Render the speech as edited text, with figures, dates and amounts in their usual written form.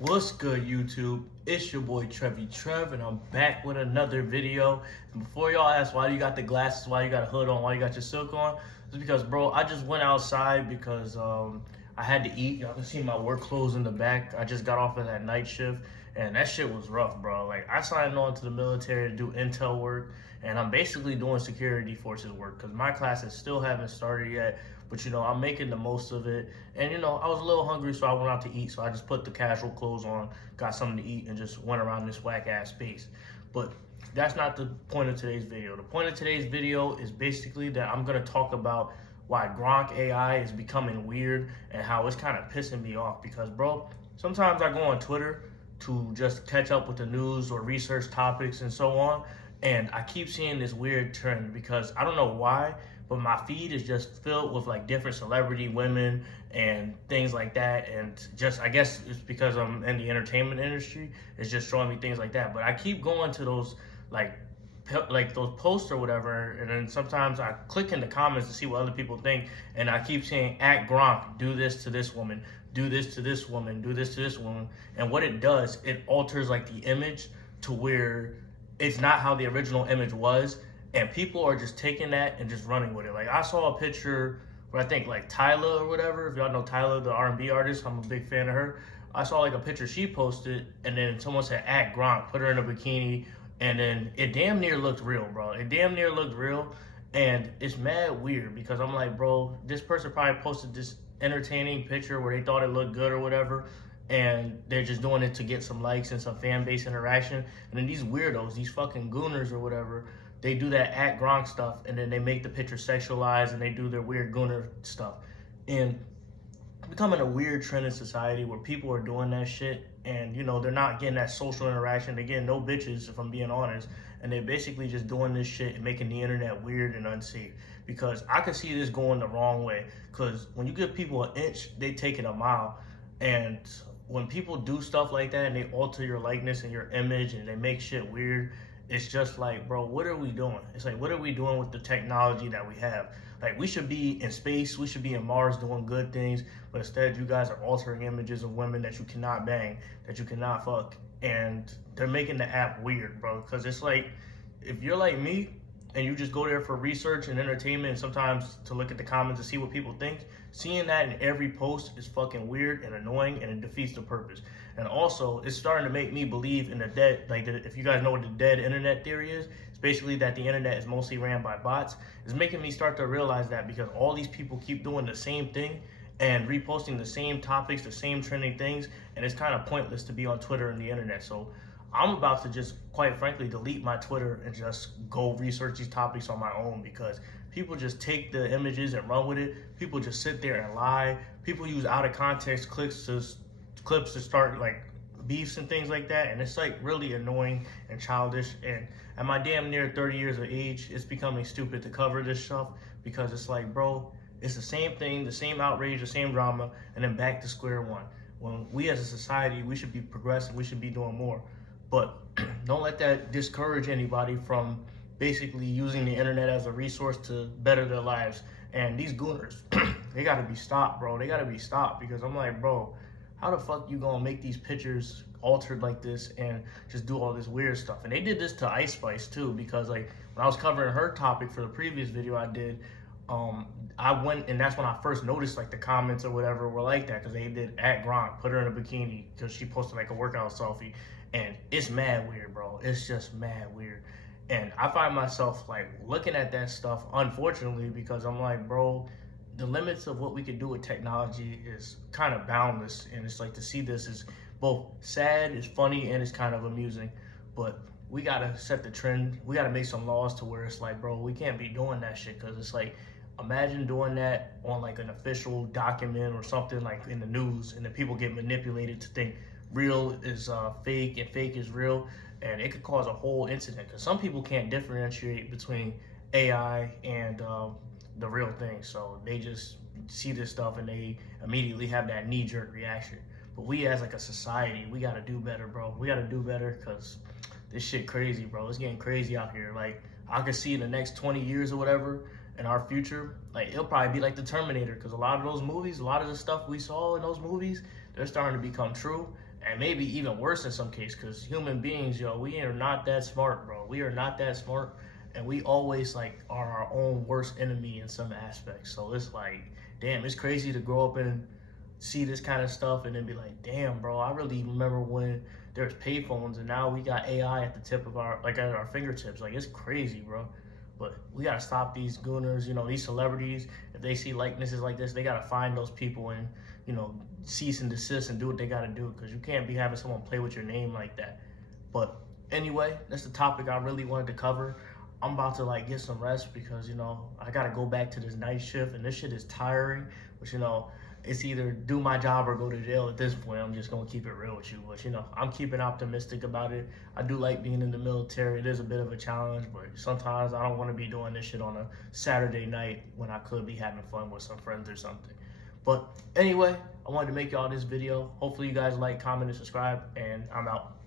What's good, YouTube? It's your boy Trevi Trev, and I'm back with another video. And before y'all ask why you got the glasses, why you got a hood on, why you got your silk on, it's because, bro, I just went outside because I had to eat. Y'all can see my work clothes in the back. I just got off of that night shift, and that shit was rough, bro. Like, I signed on to the military to do intel work, and I'm basically doing security forces work because my classes still haven't started yet. But I'm making the most of it. And I was a little hungry, so I went out to eat. So I just put the casual clothes on, got something to eat, and just went around this whack ass space. But that's not the point of today's video. The point of today's video is basically that I'm gonna talk about why Gronk AI is becoming weird and how it's kind of pissing me off. Because, bro, sometimes I go on Twitter to just catch up with the news or research topics and so on. And I keep seeing this weird trend because I don't know why, but my feed is just filled with like different celebrity women and things like that. And just, I guess it's because I'm in the entertainment industry, it's just showing me things like that. But I keep going to those like those posts or whatever, and then sometimes I click in the comments to see what other people think, and I keep saying, at Gronk, do this to this woman, do this to this woman, do this to this woman. And what it does, it alters like the image to where it's not how the original image was, and people are just taking that and just running with it. Like, I saw a picture where I think like Tyla or whatever, if y'all know Tyla, the R&B artist, I'm a big fan of her. I saw like a picture she posted, and then someone said, at Gronk, put her in a bikini, and then it damn near looked real, bro. It damn near looked real, and it's mad weird because I'm like, bro, this person probably posted this entertaining picture where they thought it looked good or whatever, and they're just doing it to get some likes and some fan base interaction. And then these weirdos, these fucking gooners or whatever, they do that at Gronk stuff, and then they make the picture sexualized, and they do their weird gooner stuff. And becoming a weird trend in society where people are doing that shit, and they're not getting that social interaction. They're getting no bitches, if I'm being honest, and they're basically just doing this shit and making the internet weird and unsafe. Because I could see this going the wrong way, because when you give people an inch, they take it a mile. And when people do stuff like that and they alter your likeness and your image and they make shit weird, it's just like, bro, what are we doing? It's like, what are we doing with the technology that we have? Like, we should be in space, we should be in Mars doing good things, but instead you guys are altering images of women that you cannot bang, that you cannot fuck, and they're making the app weird, bro. Because it's like, if you're like me and you just go there for research and entertainment and sometimes to look at the comments and see what people think, seeing that in every post is fucking weird and annoying, and it defeats the purpose. And also, it's starting to make me believe in the dead, like, if you guys know what the dead internet theory is, it's basically that the internet is mostly ran by bots. It's making me start to realize that because all these people keep doing the same thing and reposting the same topics, the same trending things, and it's kind of pointless to be on Twitter and the internet. So I'm about to just, quite frankly, delete my Twitter and just go research these topics on my own, because people just take the images and run with it. People just sit there and lie. People use out of context clips to start like beefs and things like that, and it's like really annoying and childish. And at my damn near 30 years of age, it's becoming stupid to cover this stuff, because it's like, bro, it's the same thing, the same outrage, the same drama, and then back to square one. When we as a society, we should be progressing, we should be doing more. But don't let that discourage anybody from basically using the internet as a resource to better their lives. And these gooners, they gotta be stopped, bro. They gotta be stopped, because I'm like, bro, how the fuck you gonna make these pictures altered like this and just do all this weird stuff? And they did this to Ice Spice too, because like when I was covering her topic for the previous video I did, I went, and that's when I first noticed like the comments or whatever were like that, because they did at Gronk, put her in a bikini because she posted like a workout selfie. And it's mad weird, bro. It's just mad weird. And I find myself like looking at that stuff, unfortunately, because I'm like, bro, the limits of what we can do with technology is kind of boundless. And it's like, to see this is both sad, it's funny, and it's kind of amusing. But we gotta set the trend. We gotta make some laws to where it's like, bro, we can't be doing that shit. Because it's like, imagine doing that on like an official document or something like in the news, and then people get manipulated to think real is fake and fake is real, and it could cause a whole incident, because some people can't differentiate between AI and the real thing. So they just see this stuff and they immediately have that knee-jerk reaction. But we as like a society, we gotta do better, bro. We gotta do better, because this shit crazy, bro. It's getting crazy out here. Like, I could see in the next 20 years or whatever, in our future, like, it'll probably be like the Terminator, because a lot of those movies, a lot of the stuff we saw in those movies, they're starting to become true. and maybe even worse in some cases, because human beings, yo, we are not that smart, bro. We are not that smart, and we always like are our own worst enemy in some aspects. So it's like, damn, it's crazy to grow up and see this kind of stuff and then be like, damn, bro, I really remember when there's payphones and now we got AI at the tip of our, like, at our fingertips. Like, it's crazy, bro. But we gotta stop these gooners, you know, these celebrities. If they see likenesses like this, they gotta find those people and, you know, cease and desist and do what they gotta do, because you can't be having someone play with your name like that. But anyway, that's the topic I really wanted to cover. I'm about to like get some rest because, you know, I gotta go back to this night shift and this shit is tiring. But, you know, it's either do my job or go to jail at this point. I'm just gonna keep it real with you. But, you know, I'm keeping optimistic about it. I do like being in the military. It is a bit of a challenge, but sometimes I don't want to be doing this shit on a Saturday night when I could be having fun with some friends or something. But anyway, I wanted to make y'all this video. Hopefully you guys like, comment, and subscribe, and I'm out.